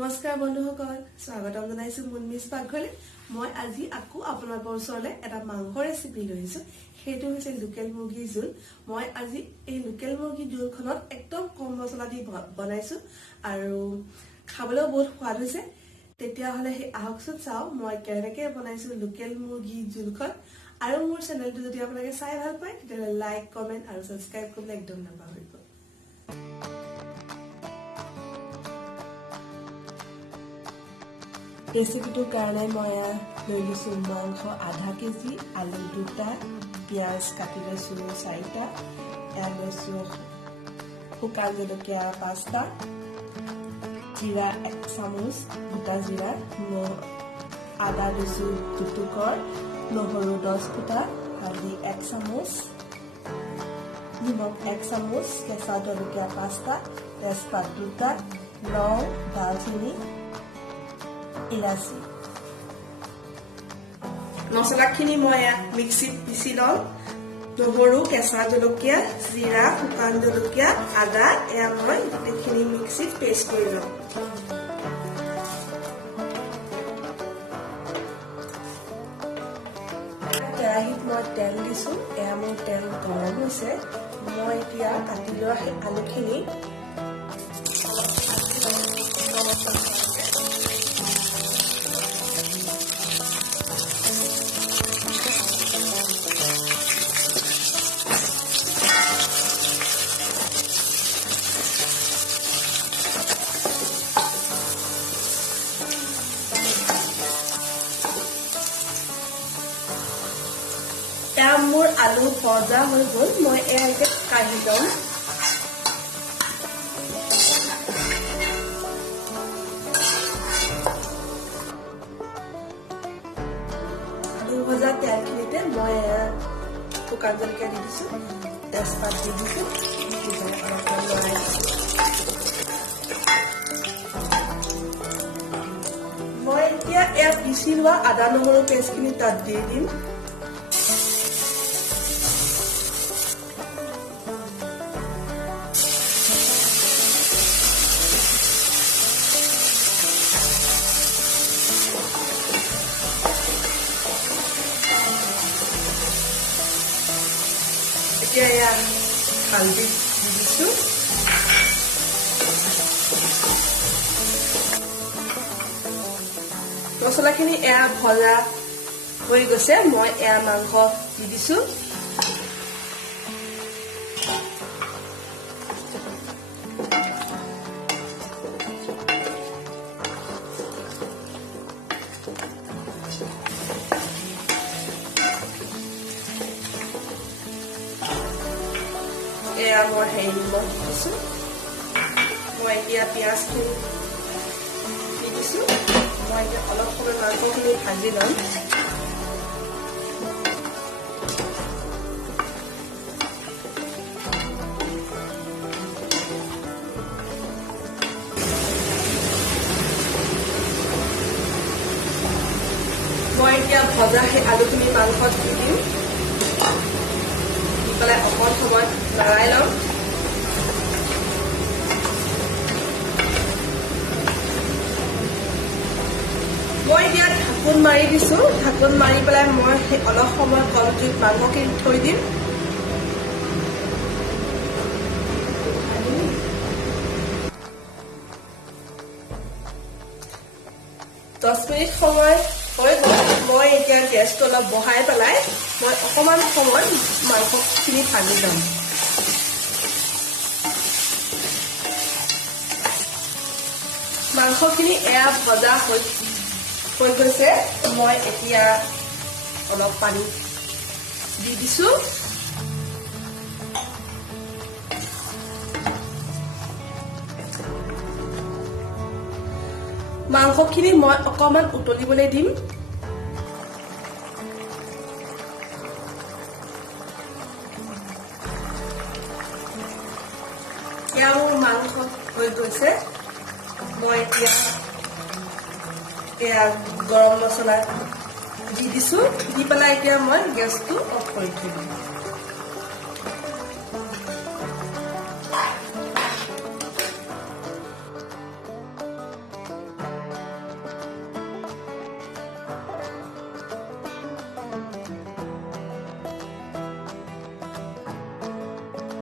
নমস্কাৰ বন্ধুসকল, স্বাগতম জনাইছো মুনমি'ছ পাকঘৰলৈ। মই আজি আকৌ আপোনালোকৰ ওচৰলৈ এটা মাংস ৰেচিপি লৈ আহিছো। সেইটো হৈছে লোকেল মুৰ্গীৰ জোল। মই আজি এই লোকেল মুৰ্গীৰ জোলখনত একদম কম মছলা দি বনাইছো আৰু খাবলৈও বহুত সোৱাদ হৈছে। তেতিয়াহ'লে আহকচোন চাওঁ মই কেনেকৈ বনাইছো লোকেল মুৰ্গীৰ জোলখন। আৰু মোৰ চেনেলটো যদি আপোনালোকে চাই ভাল পায় তেতিয়াহ'লে লাইক, কমেণ্ট আৰু ছাবস্ক্ৰাইব কৰিবলৈ একদম নাপাহৰিব। ৰেচিপিটোৰ কাৰণে মই লৈ লৈছোঁ মাংস আধা কেজি, আলু 2টা, পিঁয়াজ কাটি লৈছোঁ 4টা, এয়া লৈছোঁ শুকান জলকীয়া 5টা, জিৰা 1 চামুচ, গোটা জিৰা, আদা লৈছোঁ 2 টুকুৰ, নহৰু 10 ফুটা, হালধি 1 চামুচ, নিমখ 1 চামুচ, কেঁচা জলকীয়া 5টা, তেজপাত 2টা, লং, দালচেনি, ইলাচি। মছলাখিনি মই মিক্সিত পিচি লওঁ। নহৰু, কেঁচা জলকীয়া, জিৰা, শুকান জলকীয়া, আদা এয়া মই গোটেইখিনি মিক্সিত পেষ্ট কৰি লওঁ। কেৰাহীত মই তেল দিছোঁ। এয়া মোৰ তেল গৰম হৈছে। মই এতিয়া কাটি লোৱা সেই আলুখিনি মোৰ আলু ভজা হৈ গ'ল। মই এয়া এতিয়া কাঢ়ি লম। আলু ভজা তেলখিনিতে মই শুকান জলকীয়া দি দিছো, তেজপাত দি দিছো, মই এতিয়া এয়া পিচি লোৱা আদা নহৰু পেষ্টখিনি তাত দি দিম। এতিয়া এয়া হালধি দি দিছো, মছলাখিনি এয়া ভজা হৈ গৈছে। মই এয়া মাংস দি দিছো। এয়া মই নিমখ দি দিছো। মই এতিয়া পিঁয়াজখিনি দি দিছো। মই এতিয়া অলপ সময় মাংসখিনি ভাজি ল'ম। মই এতিয়া ভজা সেই আলুখিনি মাংসত দি দিম। দি পেলাই অকণ সময় লৰাই লম। মই এতিয়া ঢাকোন মাৰি দিছো। ঢাকোন মাৰি পেলাই মই সেই অলপ সময় কম জুইত মাংসখিনি থৈ দিম। দহ মিনিট সময় হৈ গ'ল। মই এতিয়া গেছটো অলপ বঢ়াই পেলাই মই অকণমান সময় মাংসখিনি ভাজি ল'ম। মাংসখিনি এয়া ভজা হৈ গৈছে। মই এতিয়া অলপ পানী দি দিছো। মাংসখিনি মই অকণমান উতলিবলৈ দিম। এয়া মোৰ মাংস হৈ গৈছে। মই এতিয়া এয়া গৰম মছলা দি দিছো। দি পেলাই এতিয়া মই গেছটো অফ কৰি থৈ দিম।